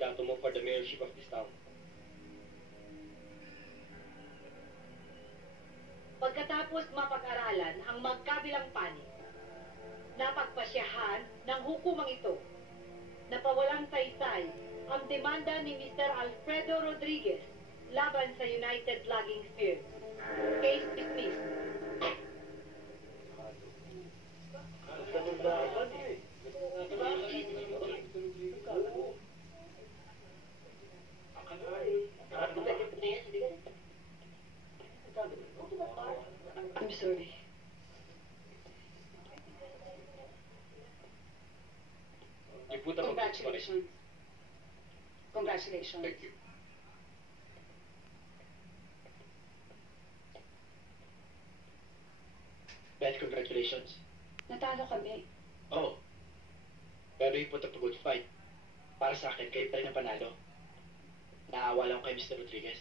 kandidato mo for the mayorship of this town. Pagkatapos mapag-aralan ang magkabilang panig, napagpasyahan ng hukumang ito na pawalang saysay ang demanda ni Mr. Alfredo Rodriguez laban sa United Logging Spheres. Case dismissed. I'm sorry. You put up Congratulations. Congratulations. Thank you. Beth, congratulations. Natalo kami. Oh. Pero you put up a good fight. Para sa akin, kayo pa rin ang panalo. Naawa lang kay Mr. Rodriguez.